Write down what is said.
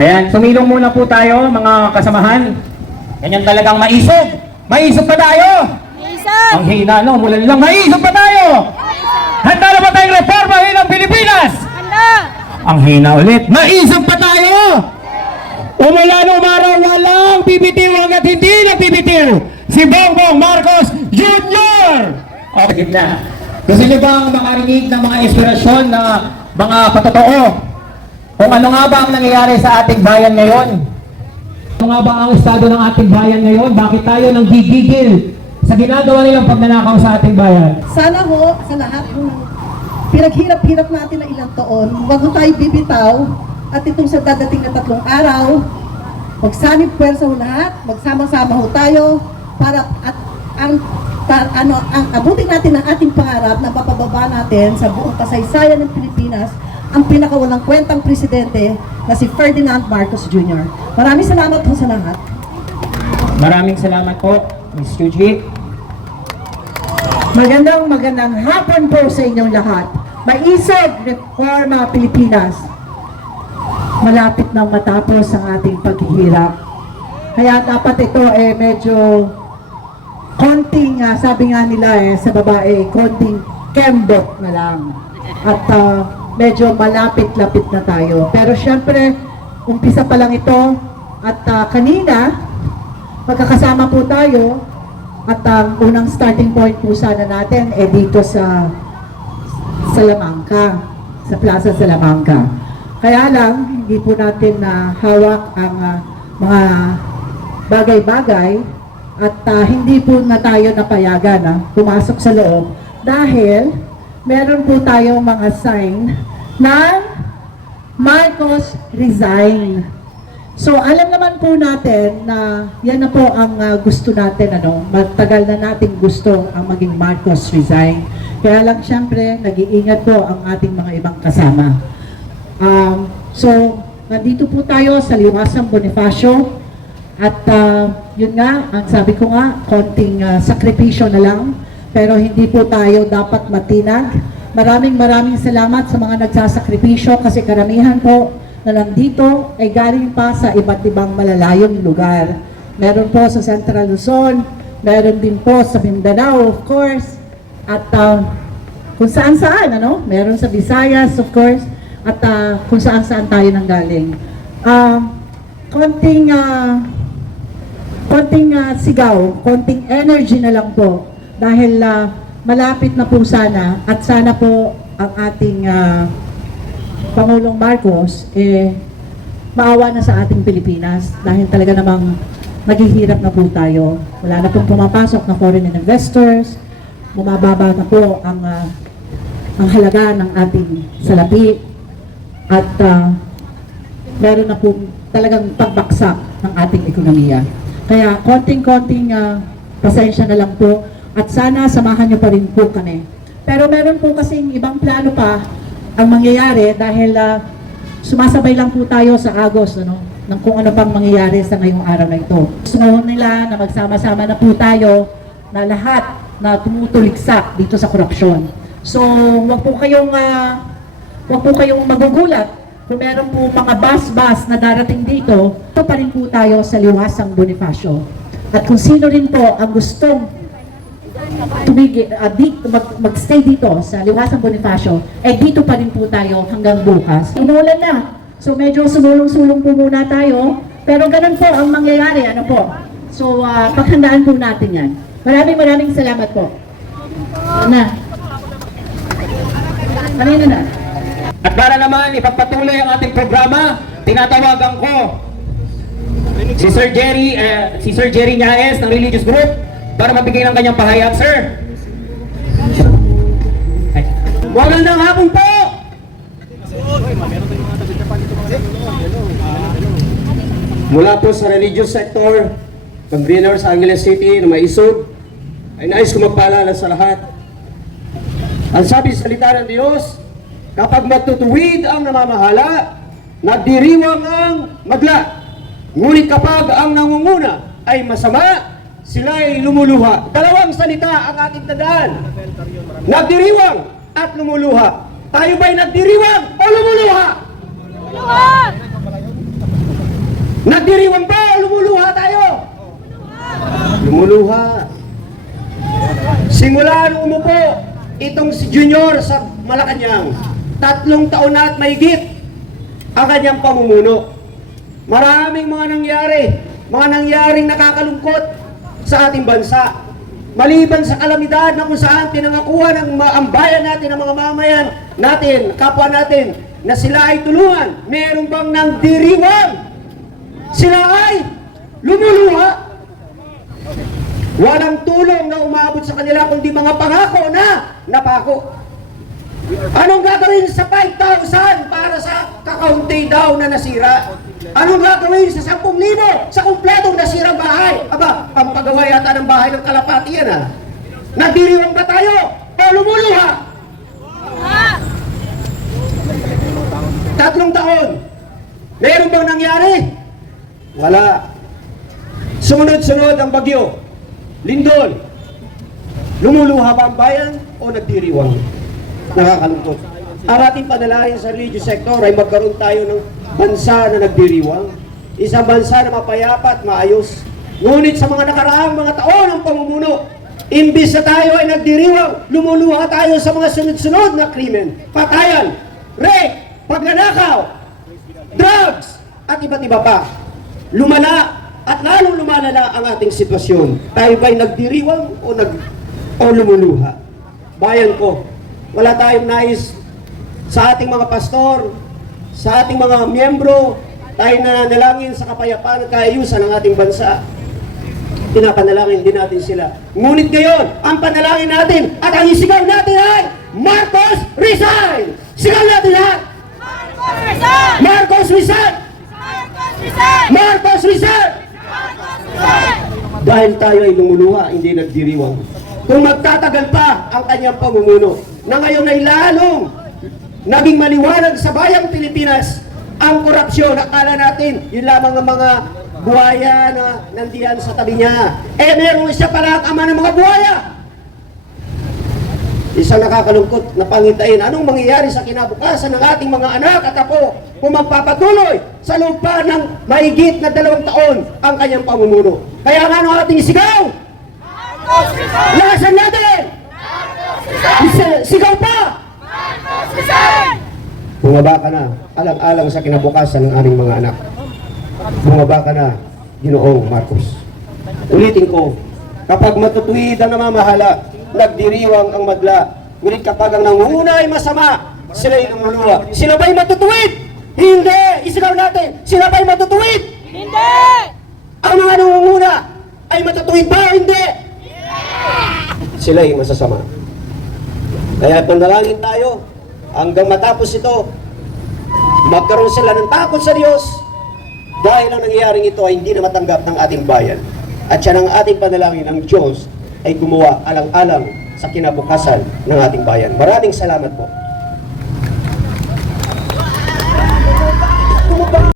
Ayan, sumilong muna po tayo mga kasamahan. Ganyan talagang maisog. Maisog pa tayo. Maisog! Ang hina, no? Mula lang, maisog pa tayo. Handa na ba tayong reformahin ang Pilipinas? Handa! Ang hina ulit. Maisog pa tayo. Umula nung umaraw, walang bibitiw hanggat hindi nagbibitiw. Si Bongbong Marcos Jr. Okay na. Gusto niyo bang makarinig ng mga inspirasyon na mga patotoo? Kung ano nga ba ang nangyayari sa ating bayan ngayon? Ano nga ba ang estado ng ating bayan ngayon? Bakit tayo nang gigigil sa ginagawa nilang pagnanakaw sa ating bayan? Sana ho, sa lahat ng pinaghirap-hirap natin na ilang taon, huwag ho tayo bibitaw at itong sa dadating na 3 araw, magsanib puwersa ho lahat, magsama-sama ho tayo para at ang abutin natin ang ating pangarap na mapababa natin sa buong kasaysayan ng Pilipinas ang pinakawalang kwentang presidente na si Ferdinand Marcos Jr. Maraming salamat po sa lahat. Maraming salamat po, Ms. Chuchi. Magandang hapon po sa inyong lahat. Maisog Reforma Pilipinas. Malapit nang matapos ang ating paghihirap. Kaya dapat ito medyo konting, sabi nga nila sa babae, konting kembot na lang. At medyo malapit-lapit na tayo. Pero syempre, umpisa pa lang ito. At kanina, magkakasama po tayo. At ang unang starting point po sana natin dito sa Salamanca, sa Plaza Salamanca. Kaya lang, hindi po natin hawak ang mga bagay-bagay at hindi po na tayo napayagan pumasok sa loob dahil meron po tayong mga sign ng Marcos resign. So alam naman po natin na yan na po ang gusto natin, matagal na nating gusto ang maging Marcos resign. Kaya lang syempre, nag-iingat po ang ating mga ibang kasama. So, nandito po tayo sa Liwasang Bonifacio at yun nga, ang sabi ko nga, konting sakripisyo na lang, pero hindi po tayo dapat matinag. Maraming salamat sa mga nagsasakripisyo kasi karamihan po na nandito ay galing pa sa iba't ibang malalayong lugar. Meron po sa Central Luzon, meron din po sa Mindanao, of course, at kung saan-saan, meron sa Visayas, of course, at kung saan-saan tayo nanggaling. Konting sigaw, konting energy na lang po dahil malapit na po sana at sana po ang ating Pangulong Marcos maawa na sa ating Pilipinas dahil talaga namang naghihirap na po tayo. Wala na pong pumapasok na foreign investors, bumababa na po ang halaga ng ating salapi at meron na po talagang pagbaksak ng ating ekonomiya. Kaya konting-konting pasensya na lang po at sana samahan niyo pa rin po kami. Pero meron po kasing ibang plano pa ang mangyayari dahil sumasabay lang po tayo sa Agos ng kung ano pang mangyayari sa ngayong araw na ito. Gusto nila na magsama-sama na po tayo na lahat na tumutuligsak dito sa korupsyon. So, wag po kayong magugulat kung meron po mga bus na darating dito. Ito pa rin po tayo sa Liwasang Bonifacio. At kung sino rin po ang gustong magstay dito sa Liwasang Bonifacio, dito pa rin po tayo hanggang bukas. Umulan na. So medyo sumulong-sulong po muna tayo. Pero ganun po ang mangyayari. So paghandaan po natin yan. Maraming salamat po. Kanina na. At para naman ipagpatuloy ang ating programa, tinatawagan ko si Sir Jerry Ñaez ng Religious Group para mabigay ng kanyang pahayag, sir. Magandang hapon po! Mula po sa religious sector, pag-greener sa Angeles City na maisog, ay nais ko magpaalala sa lahat. Ang sabi sa salita ng Diyos, kapag matutuwid ang namamahala, nagdiriwang ang magla. Ngunit kapag ang nangunguna ay masama, sila ay lumuluha. Dalawang salita ang ating tandaan. Nagdiriwang at lumuluha. Tayo ba'y nagdiriwang o lumuluha? Lumuluha! Nagdiriwang ba o lumuluha tayo? Lumuluha. Simula nung umupo itong si Junior sa Malacanang, 3 taon na at mahigit ang kanyang pamumuno. Maraming mga nangyaring nakakalungkot sa ating bansa. Maliban sa kalamidad na kung saan pinangakuha ng ang bayan natin, ng mga mamayan natin, kapwa natin, na sila ay tulungan, meron bang nangdiriwang? Sila ay lumuluha. Walang tulong na umabot sa kanila kundi mga pangako na napako. Anong gagawin sa 5,000 para sa kakaunti daw na nasira? Anong gagawin sa 10,000 sa kumpletong nasirang bahay? Aba, pampagawa yata ng bahay ng kalapati yan ha. Nagdiriwang ba tayo o lumuluha? 3 taon. Meron bang nangyari? Wala. Sumunod-sunod ang bagyo. Lindol. Lumuluha ba ang bayan o nagdiriwang? Nakakalungkot. Ang ating panalangin sa religious sector ay magkaroon tayo ng bansa na nagdiriwang. Isang bansa na mapayapa at maayos. Ngunit sa mga nakaraang mga taon ng pamumuno, imbis na tayo ay nagdiriwang, lumuluha tayo sa mga sunod-sunod na krimen, patayan, rape, pagnanakaw, drugs, at iba't iba pa. Lumala at lalong lumalala ang ating sitwasyon. Tayo ba'y nagdiriwang o lumuluha? Bayan ko, wala tayong nais sa ating mga pastor, sa ating mga miyembro, tayo nananalangin sa kapayapaan at kaayusan ng ating bansa. Pinapanalangin din natin sila. Ngunit ngayon, ang panalangin natin at ang isigaw natin ay Marcos resign! Sigaw natin ha! Marcos resign! Marcos resign! Marcos resign! Marcos resign! Marcos resign! Dahil tayo ay lumuluha, hindi nagdiriwang. Kung magtatagal pa ang kanyang pamumuno, na ngayon ay lalong naging maliwanag sa bayang Pilipinas ang korupsyon. Akala natin, yun lamang ang mga buhaya na nandiyan sa tabi niya. Meron siya pala ang ama ng mga buhaya. Isang nakakalungkot na pangitain. Anong mangyayari sa kinabukasan ng ating mga anak at apo kung magpapatuloy sa loob pa ng mahigit na 2 taon ang kanyang pamumuno? Kaya nga ang ating sigaw, Marcos resign! lakasan natin! Marcos resign! Sigaw pa! Marcos resign! Bumaba ka na, alang-alang sa kinabukasan ng aming mga anak. Bumaba ka na, Ginoong Marcos. Ulitin ko, kapag matutuwid ang namamahala, nagdiriwang ang madla. Ngunit kapag ang nangunguna ay masama, sila'y lumuluha. Sila ba'y matutuwid? Hindi! Isigaw natin, sila ba'y matutuwid? Hindi! Ang mga nangunguna ay matutuwid ba o hindi? Sila'y masasama. Kaya panalangin tayo, hanggang matapos ito, magkaroon sila ng takot sa Diyos dahil ang nangyayaring ito ay hindi na matanggap ng ating bayan. At siya ng ating panalangin, ang Diyos ay gumawa alang-alang sa kinabukasan ng ating bayan. Maraming salamat po.